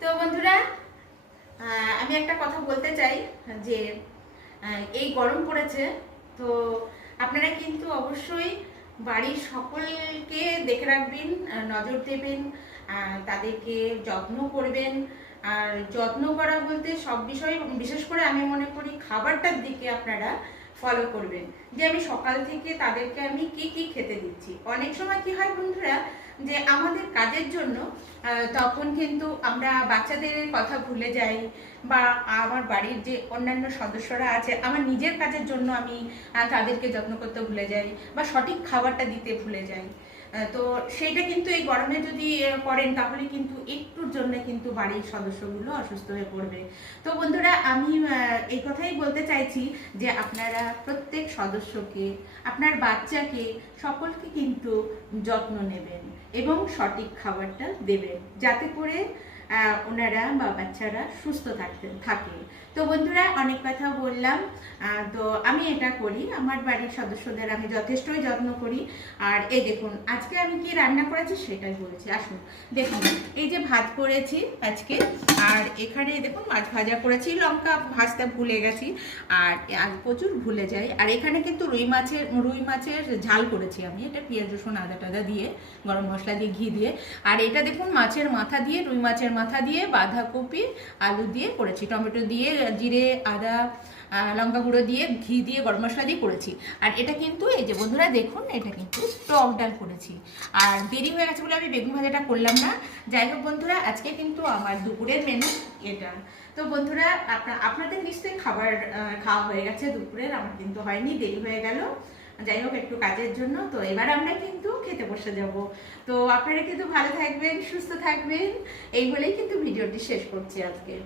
তো বন্ধুরা, আমি একটা কথা বলতে চাই যে এই গরম পড়েছে, তো আপনারা কিন্তু অবশ্যই বাড়ির সকলকে দেখে রাখবেন, নজর দেবেন, তাদেরকে যত্ন করবেন। আর যত্ন করা বলতে সব বিষয়, বিশেষ করে আমি মনে করি খাবারটার দিকে আপনারা ফলো করবেন, যে আমি সকাল থেকে তাদেরকে আমি কি কি খেতে দিচ্ছি। অনেক সময় কি হয় বন্ধুরা, যে আমাদের কাজের জন্য তখন কিন্তু আমরা বাচ্চাদের কথা ভুলে যাই, বা আমার বাড়ির যে অন্যান্য সদস্যরা আছে, আমার নিজের কাজের জন্য আমি তাদেরকে যত্ন করতে ভুলে যাই, বা সঠিক খাবারটা দিতে ভুলে যাই। তো সেইটা কিন্তু এই গরমে যদি করেন, তাহলে কিন্তু একটুর জন্য কিন্তু বাড়ির সদস্যগুলো অসুস্থ হয়ে পড়বে। তো বন্ধুরা, আমি এই কথাই বলতে চাইছি যে আপনারা প্রত্যেক সদস্যকে, আপনার বাচ্চাকে, সকলকে কিন্তু যত্ন নেবেন এবং সঠিক খাবারটা দেবেন, যাতে করে ওনারা বা বাচ্চারা সুস্থ থাকে। তো বন্ধুরা, অনেক কথা বললাম। তো আমি এটা করি, আমার বাড়ির সদস্যদের আমি যথেষ্টই যত্ন করি। আর এই দেখুন, আজকে আমি কি রান্না করেছি সেটাই বলেছি। আসুন দেখুন, এই যে ভাত করেছি আজকে, আর এখানে দেখুন মাছ ভাজা করেছি, লঙ্কা ভাজতে ভুলে গেছি, আর আজ প্রচুর ভুলে যাই। আর এখানে কিন্তু রুই মাছের ঝাল করেছি আমি, এটা পেঁয়াজ রসুন আদা টাদা দিয়ে, গরম মশলা দিয়ে, ঘি দিয়ে। আর এটা দেখুন মাছের মাথা দিয়ে, রুই মাছের মাথা দিয়ে, বাঁধাকপি আলু দিয়ে করেছি, টমেটো দিয়ে, জিরে আদা লঙ্কা গুঁড়ো দিয়ে, ঘি দিয়ে, গরম মশলা দিয়ে করেছি। আর এটা কিন্তু এই যে বন্ধুরা দেখুন, এটা কিন্তু টক ডাল করেছি। আর দেরি হয়ে গেছে বলে আমি বেগুন ভাজাটা করলাম না। যাই হোক বন্ধুরা, আজকে কিন্তু আমার দুপুরের মেনু এটা। তো বন্ধুরা, আপনাদের নিশ্চয়ই খাবার খাওয়া হয়ে গেছে দুপুরের, আমার কিন্তু হয়নি, দেরি হয়ে গেল। যাই হোক, একটু কাজের জন্য। তো এবার আমরা কিন্তু খেতে বসে যাব। তো আপনারা কিন্তু ভালো থাকবেন, সুস্থ থাকবেন, এই বলেই কিন্তু ভিডিওটি শেষ করছি আজকে।